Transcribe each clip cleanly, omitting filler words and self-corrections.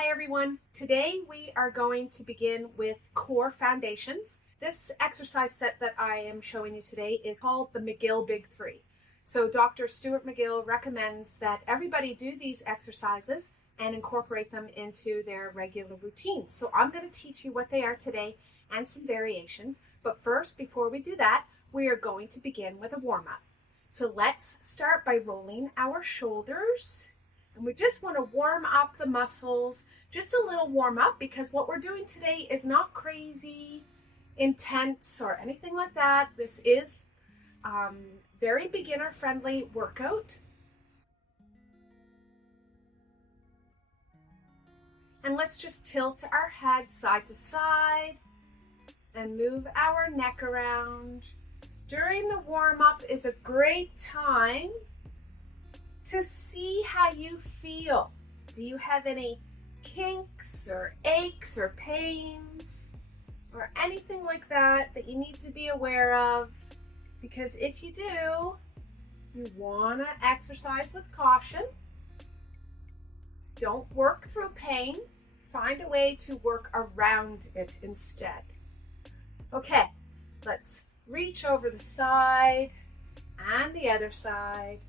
Hi everyone. Today we are going to begin with core foundations. This exercise set that I am showing you today is called the McGill Big 3. So Dr. Stuart McGill recommends that everybody do these exercises and incorporate them into their regular routines. So I'm going to teach you what they are today and some variations. But first, before we do that, we are going to begin with a warm-up. So let's start by rolling our shoulders. And we just want to warm up the muscles, just a little warm up, because what we're doing today is not crazy, intense, or anything like that. This is very beginner friendly workout. And let's just tilt our head side to side and move our neck around. During the warm up is a great time to see how you feel. Do you have any kinks or aches or pains or anything like that that you need to be aware of? Because if you do, you want to exercise with caution. Don't work through pain. Find a way to work around it instead. Okay, let's reach over the side and the other side.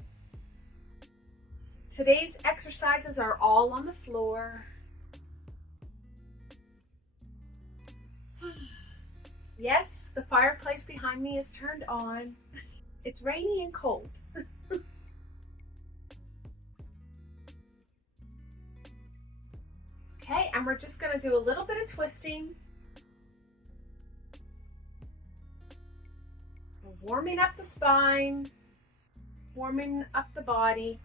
Today's exercises are all on the floor. Yes, the fireplace behind me is turned on. It's rainy and cold. Okay, and we're just going to do a little bit of twisting. We're warming up the spine, warming up the body.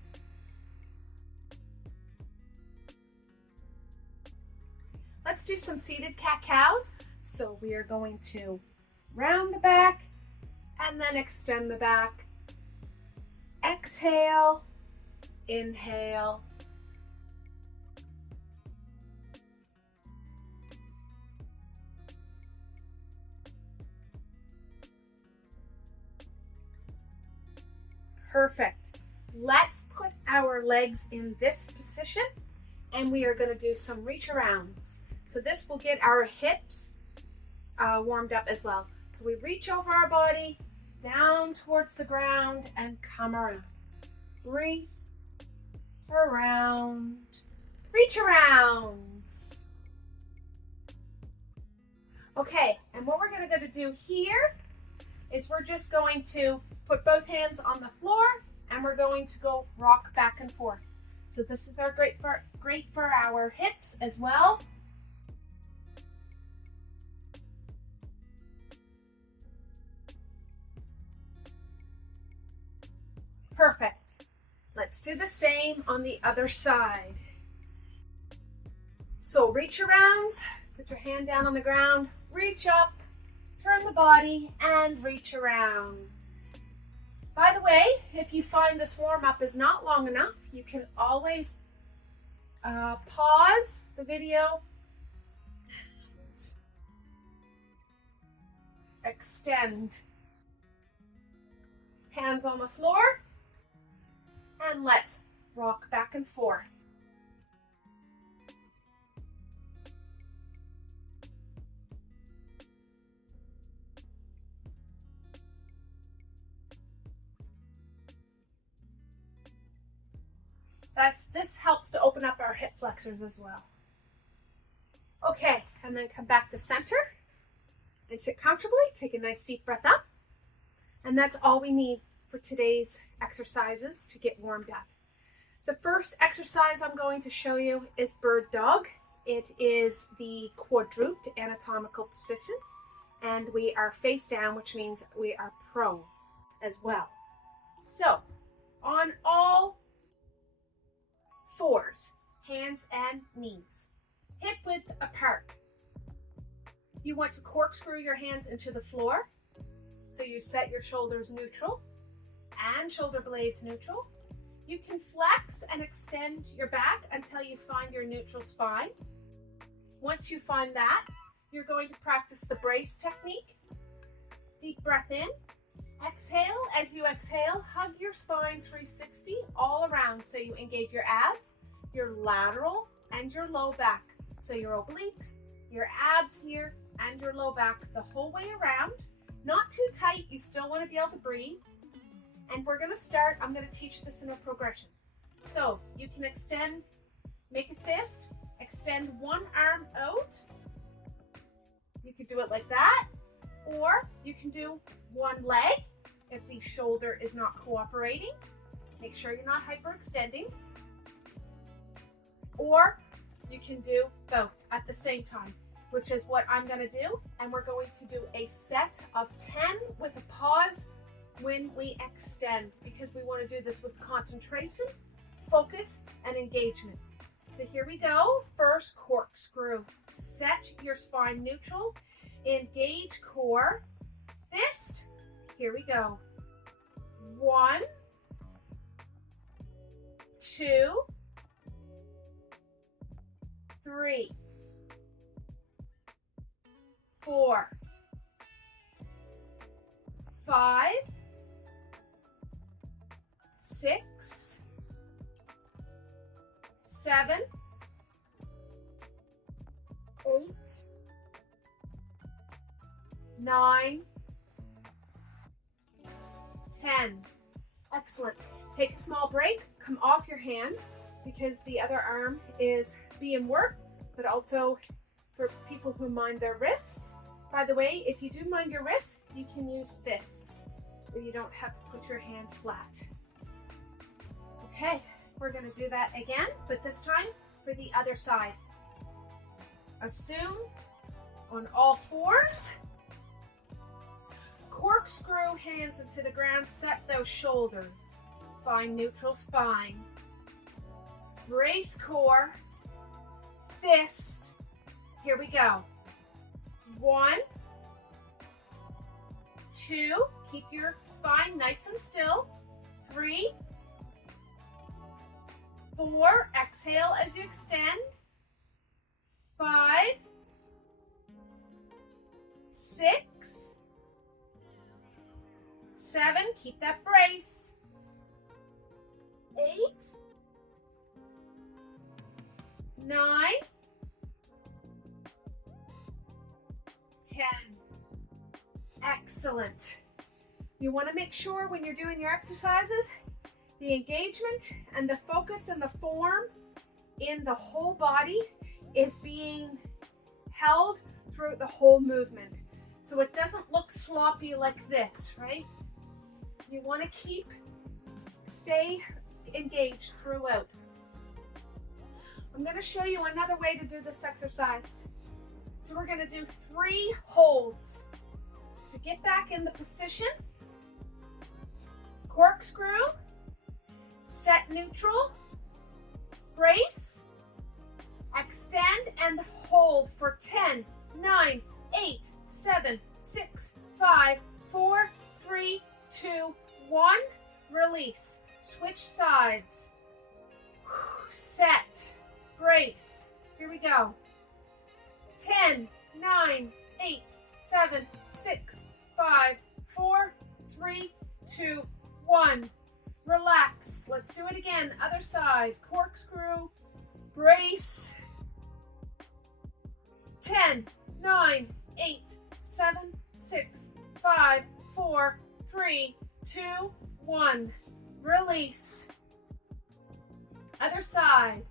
Let's do some seated cat-cows. So we are going to round the back and then extend the back. Exhale, inhale. Perfect. Let's put our legs in this position and we are going to do some reach arounds. So this will get our hips warmed up as well. So we reach over our body, down towards the ground, and come around. Reach around. Reach arounds. Okay, and what we're going to do here is we're just going to put both hands on the floor and we're going to go rock back and forth. So this is great for our hips as well. Perfect. Let's do the same on the other side. So reach around, put your hand down on the ground, reach up, turn the body, and reach around. By the way, if you find this warm-up is not long enough, you can always pause the video, extend. Hands on the floor. And let's rock back and forth. This helps to open up our hip flexors as well. Okay, and then come back to center and sit comfortably. Take a nice deep breath up. And that's all we need for today's exercises to get warmed up. The first exercise I'm going to show you is bird dog. It is the quadruped anatomical position, and we are face down, which means we are prone as well. So on all fours, hands and knees, hip width apart. You want to corkscrew your hands into the floor. So you set your shoulders neutral and shoulder blades neutral. You can flex and extend your back until you find your neutral spine. Once you find that, you're going to practice the brace technique. Deep breath in. Exhale. As you exhale, hug your spine 360 all around so you engage your abs, your lateral and your low back. So your obliques, your abs here, and your low back the whole way around. Not too tight, you still want to be able to breathe. And we're going to start, I'm going to teach this in a progression. So you can extend, make a fist, extend one arm out. You could do it like that, or you can do one leg if the shoulder is not cooperating. Make sure you're not hyperextending. Or you can do both at the same time, which is what I'm going to do. And we're going to do a set of 10 with a pause when we extend, because we want to do this with concentration, focus, and engagement. So here we go. First corkscrew. Set your spine neutral. Engage core. Fist. Here we go. 1, 2, 3, 4, 5, 6, 7, 8, 9, 10. Excellent. Take a small break, come off your hands because the other arm is being worked, but also for people who mind their wrists. By the way, if you do mind your wrists, you can use fists, so you don't have to put your hand flat. Okay, we're going to do that again, but this time for the other side. Assume on all fours. Corkscrew hands into the ground, set those shoulders. Find neutral spine. Brace core. Fist. Here we go. 1, 2, keep your spine nice and still. 3, 4, exhale as you extend. 5, 6, 7, keep that brace. 8, 9, 10. Excellent. You want to make sure when you're doing your exercises, the engagement and the focus and the form in the whole body is being held throughout the whole movement. So it doesn't look sloppy like this, right? You want to stay engaged throughout. I'm going to show you another way to do this exercise. So we're going to do 3 holds. So get back in the position. Corkscrew. Set neutral. Brace. Extend and hold for 10, 9, 8, 7, 6, 5, 4, 3, 2, 1. Release. Switch sides. Set. Brace. Here we go. 10, 9, 8, 7, 6, 5, 4, 3, 2, 1. Relax. Let's do it again. Other side. Corkscrew. Brace. 10, 9, 8, 7, 6, 5, 4, 3, 2, 1. Release. Other side.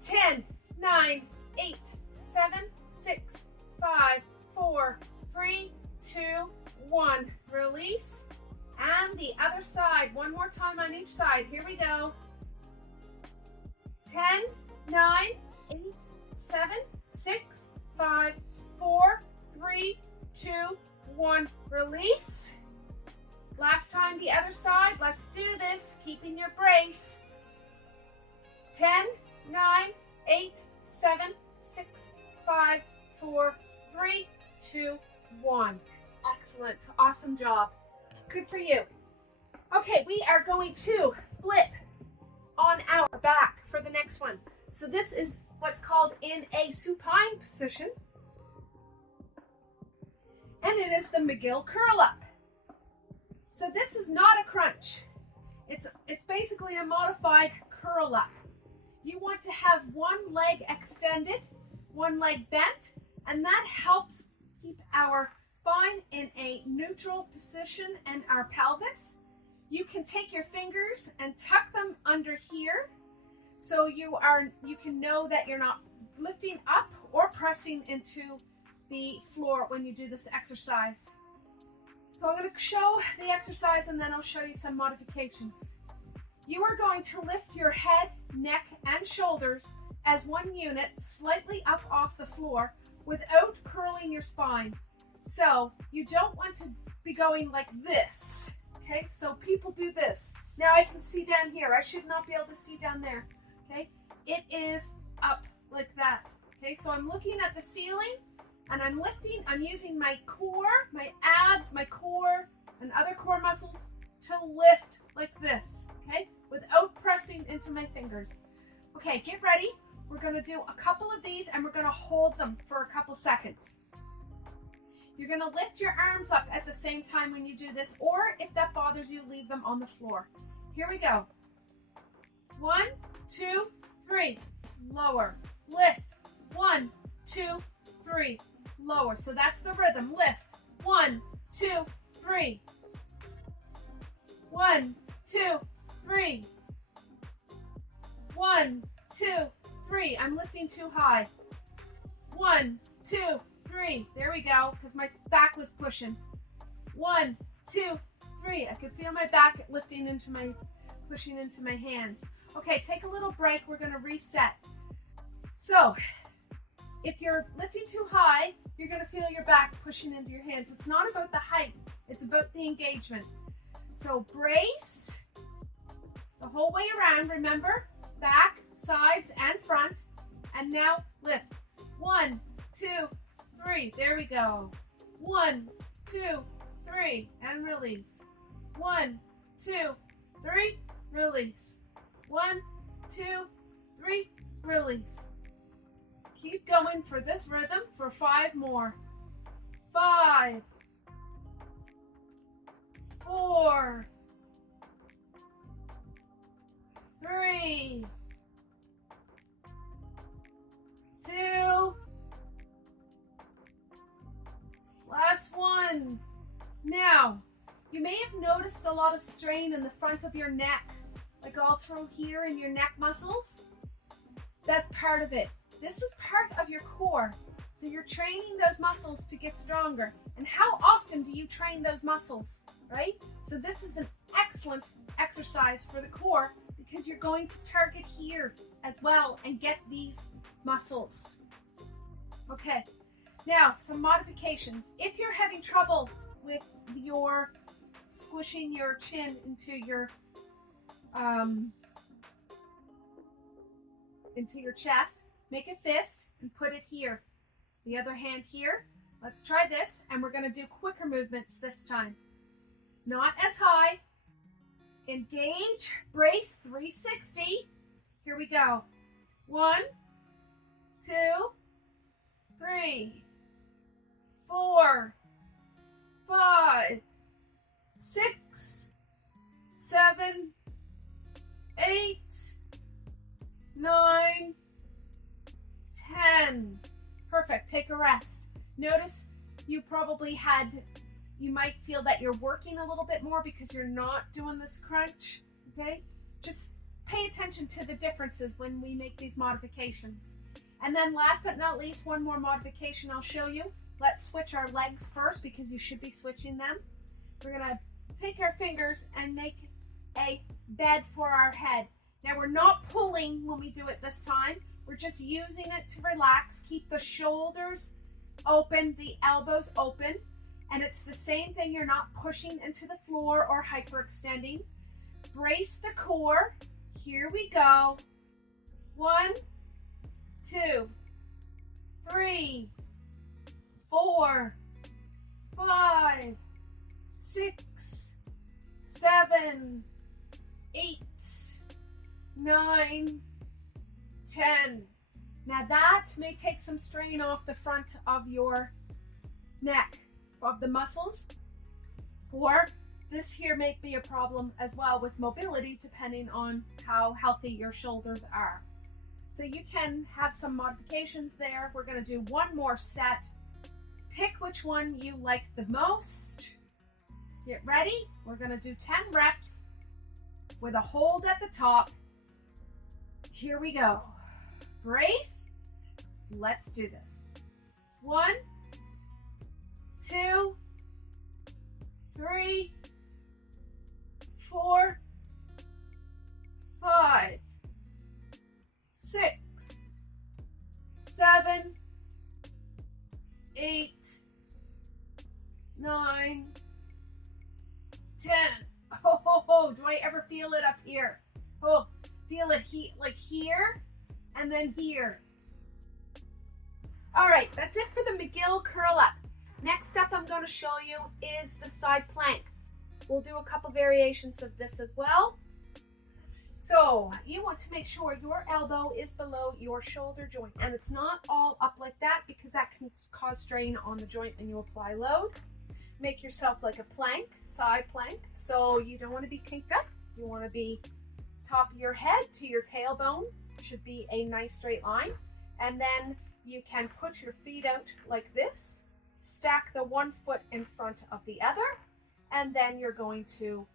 10, 9, 8, 7, 6, 5, 4, 3, 2, 1. Release. And the other side. One more time on each side. Here we go. 10, 9, 8, 7, 6, 5, 4, 3, 2, 1. Release. Last time the other side. Let's do this. Keeping your brace. 10, 9, 8, 7, 6, 5, 4, 3, 2, 1. Excellent. Awesome job. Good for you. Okay, we are going to flip on our back for the next one. So this is what's called in a supine position. And it is the McGill Curl-Up. So this is not a crunch. It's basically a modified curl up. You want to have one leg extended, one leg bent, and that helps keep our spine in a neutral position and our pelvis. You can take your fingers and tuck them under here so you can know that you're not lifting up or pressing into the floor when you do this exercise. So I'm going to show the exercise and then I'll show you some modifications. You are going to lift your head, neck, and shoulders as one unit slightly up off the floor without curling your spine. So you don't want to be going like this, okay? So people do this. Now I can see down here. I should not be able to see down there, okay? It is up like that, okay? So I'm looking at the ceiling and I'm lifting. I'm using my core, my abs, my core, and other core muscles to lift like this, okay? Without pressing into my fingers. Okay, get ready. We're gonna do a couple of these and we're gonna hold them for a couple seconds. You're gonna lift your arms up at the same time when you do this, or if that bothers you, leave them on the floor. Here we go. 1, 2, 3, lower, lift. 1, 2, 3, lower. So that's the rhythm. Lift. 1, 2, 3. 1, 2, 3. 1, 2, 3. I'm lifting too high. 1, 2, 3. There we go, because my back was pushing. 1, 2, 3. I could feel my back lifting into my, pushing into my hands. Okay, take a little break. We're going to reset. So, if you're lifting too high, you're going to feel your back pushing into your hands. It's not about the height. It's about the engagement. So brace the whole way around. Remember, back, sides, and front. And now lift. 1, 2, 3. There we go. 1, 2, 3. And release. 1, 2, 3. Release. 1, 2, 3. Release. Keep going for this rhythm for 5 more. 5, 4, 3, 2, last one. Now, you may have noticed a lot of strain in the front of your neck, like all through here in your neck muscles. That's part of it. This is part of your core. So you're training those muscles to get stronger. And how often do you train those muscles, right? So this is an excellent exercise for the core because you're going to target here as well and get these muscles. Okay, now some modifications. If you're having trouble with your squishing your chin into your chest, make a fist and put it here. The other hand here. Let's try this, and we're going to do quicker movements this time. Not as high. Engage, brace, 360. Here we go. 1, 2, 3, 4, 5, 6, 7, 8, 9, 10. Perfect. Take a rest. Notice you might feel that you're working a little bit more because you're not doing this crunch, okay? Just pay attention to the differences when we make these modifications. And then last but not least, one more modification I'll show you. Let's switch our legs first because you should be switching them. We're gonna take our fingers and make a bed for our head. Now we're not pulling when we do it this time. We're just using it to relax. Keep the shoulders open, the elbows open. And it's the same thing. You're not pushing into the floor or hyperextending. Brace the core. Here we go. 1, 2, 3, 4, 5, 6, 7, 8, 9, 10. Now that may take some strain off the front of your neck, of the muscles, or This here may be a problem as well with mobility depending on how healthy your shoulders are. So you can have some modifications there. We're going to do one more set. Pick which one you like the most. Get ready. We're going to do 10 reps with a hold at the top. Here we go. Brace. Let's do this. 1, 2, 3, 4, 5, 6, 7, 8, 9, 10. Oh, do I ever feel it up here? Oh, feel it like here and then here. All right, that's it for the McGill Curl-Up. Next up I'm going to show you is the side plank. We'll do a couple variations of this as well. So you want to make sure your elbow is below your shoulder joint, and it's not all up like that because that can cause strain on the joint when you apply load. Make yourself like a plank, side plank. So you don't want to be kinked up. You want to be top of your head to your tailbone. Should be a nice straight line. And then you can put your feet out like this. Stack the one foot in front of the other. And then you're going to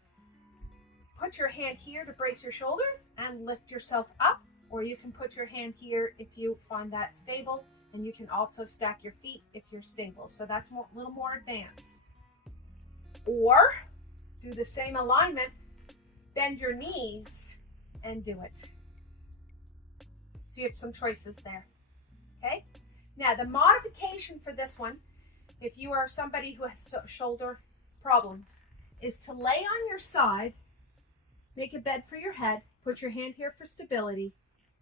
put your hand here to brace your shoulder and lift yourself up, or you can put your hand here if you find that stable, and you can also stack your feet if you're stable. So that's a little more advanced. Or do the same alignment, bend your knees and do it. So you have some choices there. Okay. Now the modification for this one, if you are somebody who has shoulder problems, is to lay on your side, make a bed for your head, put your hand here for stability,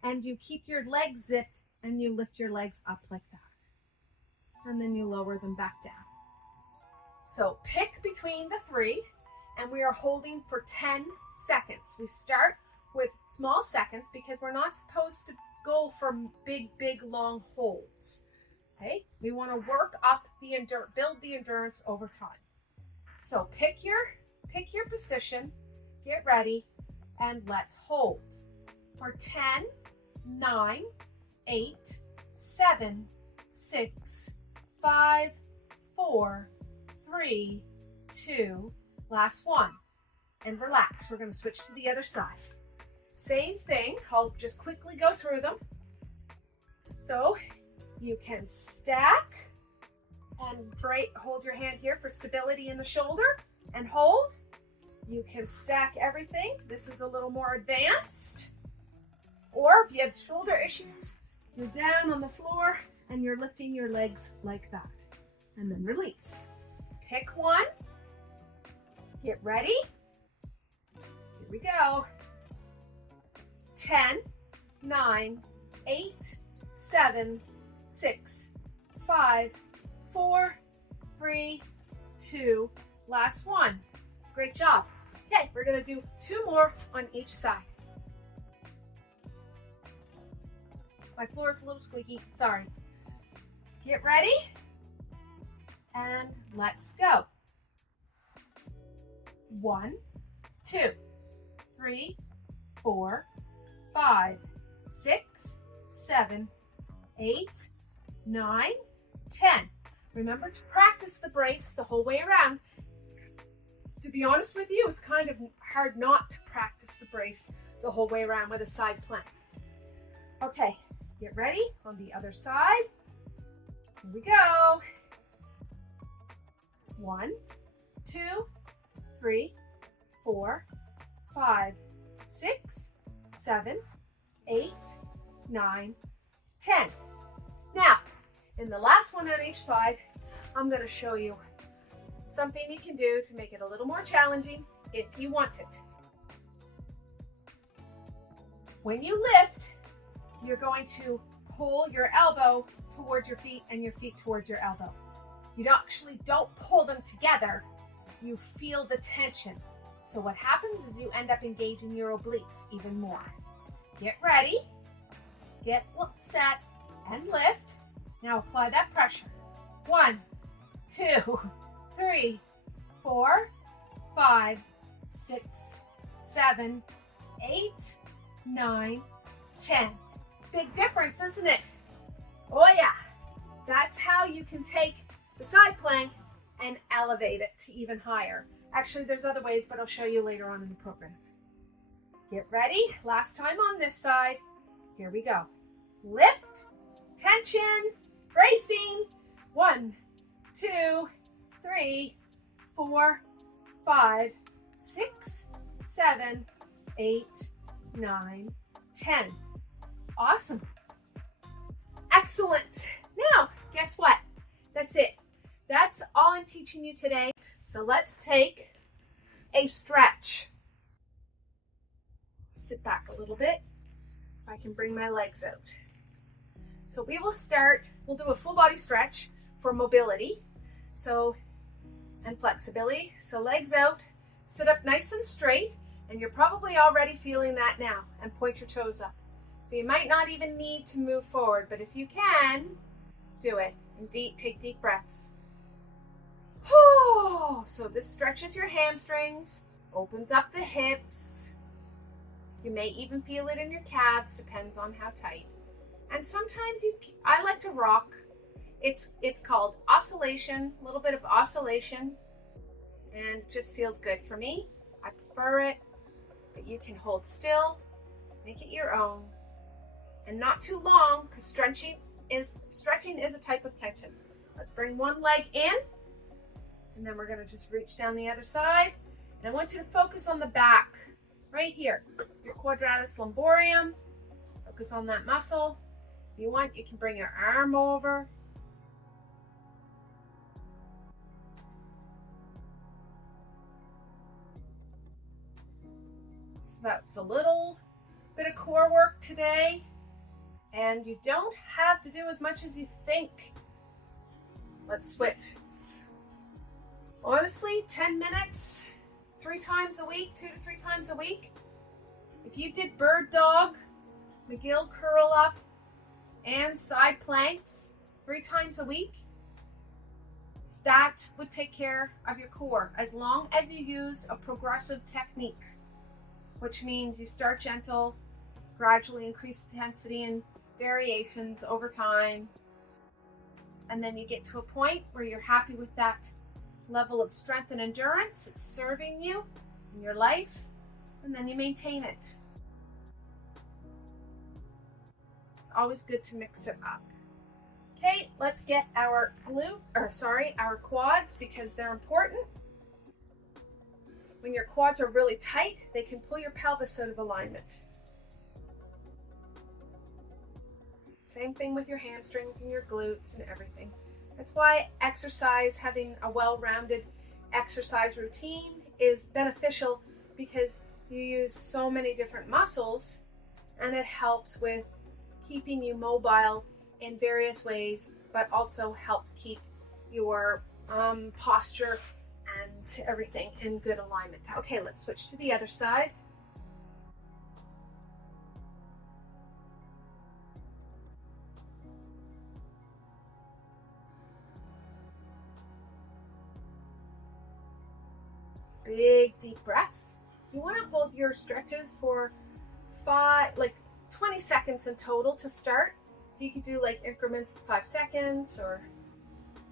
and you keep your legs zipped and you lift your legs up like that. And then you lower them back down. So pick between the three, and we are holding for 10 seconds. We start with small seconds because we're not supposed to go for big, long holds. Okay, we want to work up the build the endurance over time. So pick your position, get ready, and let's hold for 10, 9, 8, 7, 6, 5, 4, 3, 2, last one, and relax. We're going to switch to the other side. Same thing, I'll just quickly go through them. So you can stack and hold your hand here for stability in the shoulder and hold. You can stack everything. This is a little more advanced. Or if you have shoulder issues, you're down on the floor and you're lifting your legs like that. And then release. Pick one. Get ready. Here we go. 10, 9, 8, 7, 6, 5, 4, 3, 2, last one. Great job. Okay, we're going to do 2 more on each side. My floor is a little squeaky, sorry. Get ready, and let's go. 1, 2, 3, 4, 5, 6, 7, 8, 9, 10. Remember to practice the brace the whole way around. To be honest with you, it's kind of hard not to practice the brace the whole way around with a side plank. Okay, get ready on the other side. Here we go. 1, 2, 3, 4, 5, 6, 7, 8, 9, 10. Now, in the last one on each side, I'm going to show you something you can do to make it a little more challenging if you want it. When you lift, you're going to pull your elbow towards your feet and your feet towards your elbow. You actually don't pull them together. You feel the tension. So what happens is you end up engaging your obliques even more. Get ready, get set, and lift. Now apply that pressure. 1, 2, 3, 4, 5, 6, 7, 8, 9, 10. Big difference, isn't it? Oh yeah. That's how you can take the side plank and elevate it to even higher. Actually, there's other ways, but I'll show you later on in the program. Get ready. Last time on this side. Here we go. Lift, tension, bracing. 1, 2, 3, 4, 5, 6, 7, 8, 9, 10. Awesome. Excellent. Now, guess what? That's it. That's all I'm teaching you today. So let's take a stretch. Sit back a little bit so I can bring my legs out. So we will start, we'll do a full body stretch for mobility and flexibility. So legs out, sit up nice and straight, and you're probably already feeling that now, and point your toes up. So you might not even need to move forward, but if you can, do it. And take deep breaths. So this stretches your hamstrings, opens up the hips. You may even feel it in your calves, depends on how tight. And sometimes I like to rock. It's called oscillation, a little bit of oscillation, and it just feels good for me. I prefer it, but you can hold still, make it your own, and not too long, because stretching is a type of tension. Let's bring one leg in, and then we're going to just reach down the other side. And I want you to focus on the back, right here, your quadratus lumborum. Focus on that muscle. If you want, you can bring your arm over. So that's a little bit of core work today. And you don't have to do as much as you think. Let's switch. Honestly, 10 minutes, 3 times a week, 2 to 3 times a week. If you did bird dog, McGill Curl-Up, and side planks 3 times a week, that would take care of your core, as long as you used a progressive technique, which means you start gentle, gradually increase intensity and variations over time, and then you get to a point where you're happy with that level of strength and endurance. It's serving you in your life, and then you maintain it. It's always good to mix it up. Okay, let's get our our quads, because they're important. When your quads are really tight, they can pull your pelvis out of alignment. Same thing with your hamstrings and your glutes and everything. That's why exercise, having a well-rounded exercise routine, is beneficial, because you use so many different muscles, and it helps with keeping you mobile in various ways, but also helps keep your posture and everything in good alignment. Okay, let's switch to the other side. Big deep breaths. You want to hold your stretches for 20 seconds in total to start. So you could do like increments of 5 seconds or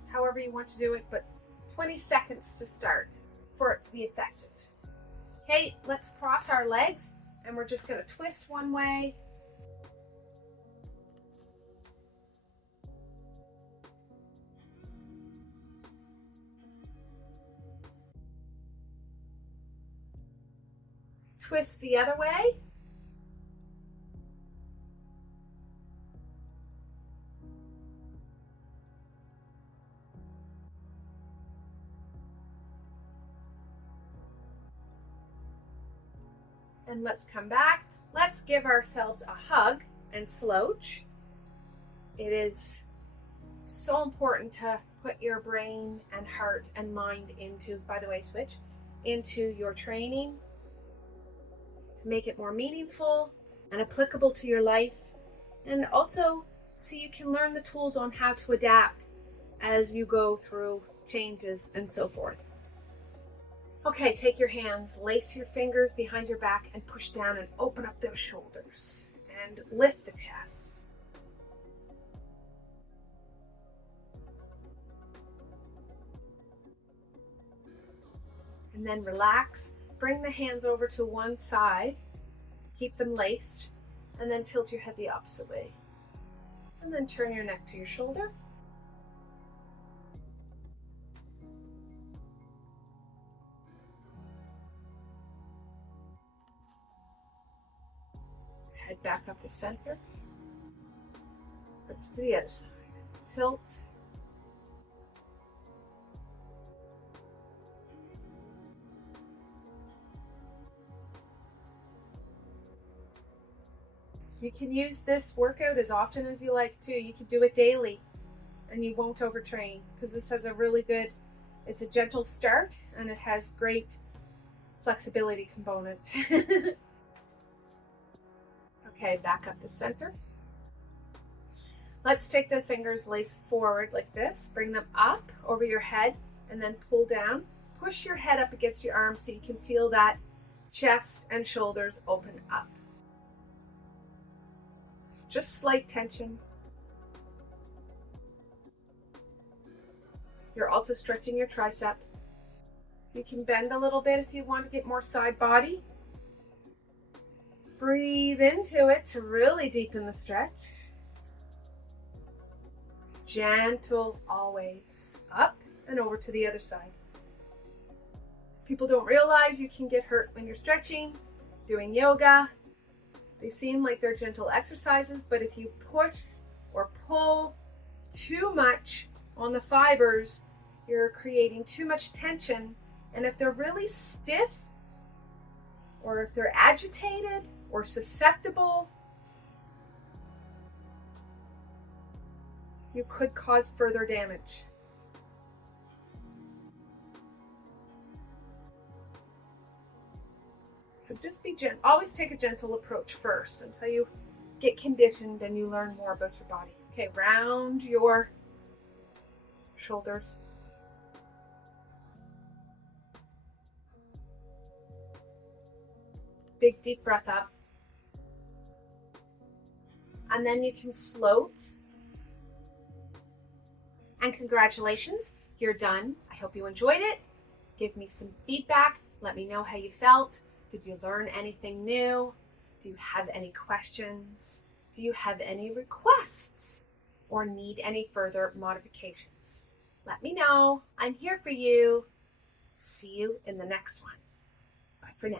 however you want to do it, but 20 seconds to start for it to be effective. Okay, let's cross our legs, and we're just going to twist one way. Twist the other way. And let's come back. Let's give ourselves a hug and slouch. It is so important to put your brain and heart and mind into, by the way, switch, into your training, to make it more meaningful and applicable to your life, and also so you can learn the tools on how to adapt as you go through changes and so forth. Okay, take your hands, lace your fingers behind your back and push down and open up those shoulders and lift the chest. And then relax, bring the hands over to one side, keep them laced, and then tilt your head the opposite way. And then turn your neck to your shoulder. Head back up to center. Switch to the other side. Tilt. You can use this workout as often as you like to. You can do it daily and you won't overtrain because this has a really good, it's a gentle start and it has great flexibility component. Okay, back up to center. Let's take those fingers, lace forward like this, bring them up over your head and then pull down. Push your head up against your arms so you can feel that chest and shoulders open up. Just slight tension. You're also stretching your tricep. You can bend a little bit if you want to get more side body. Breathe into it to really deepen the stretch. Gentle always. Up and over to the other side. People don't realize you can get hurt when you're stretching, doing yoga. They seem like they're gentle exercises, but if you push or pull too much on the fibers, you're creating too much tension. And if they're really stiff, or if they're agitated or susceptible, you could cause further damage. So just be gentle. Always take a gentle approach first until you get conditioned and you learn more about your body. Okay, round your shoulders. Big deep breath up. And then you can float. And congratulations, you're done. I hope you enjoyed it. Give me some feedback. Let me know how you felt. Did you learn anything new? Do you have any questions? Do you have any requests or need any further modifications? Let me know. I'm here for you. See you in the next one. Bye for now.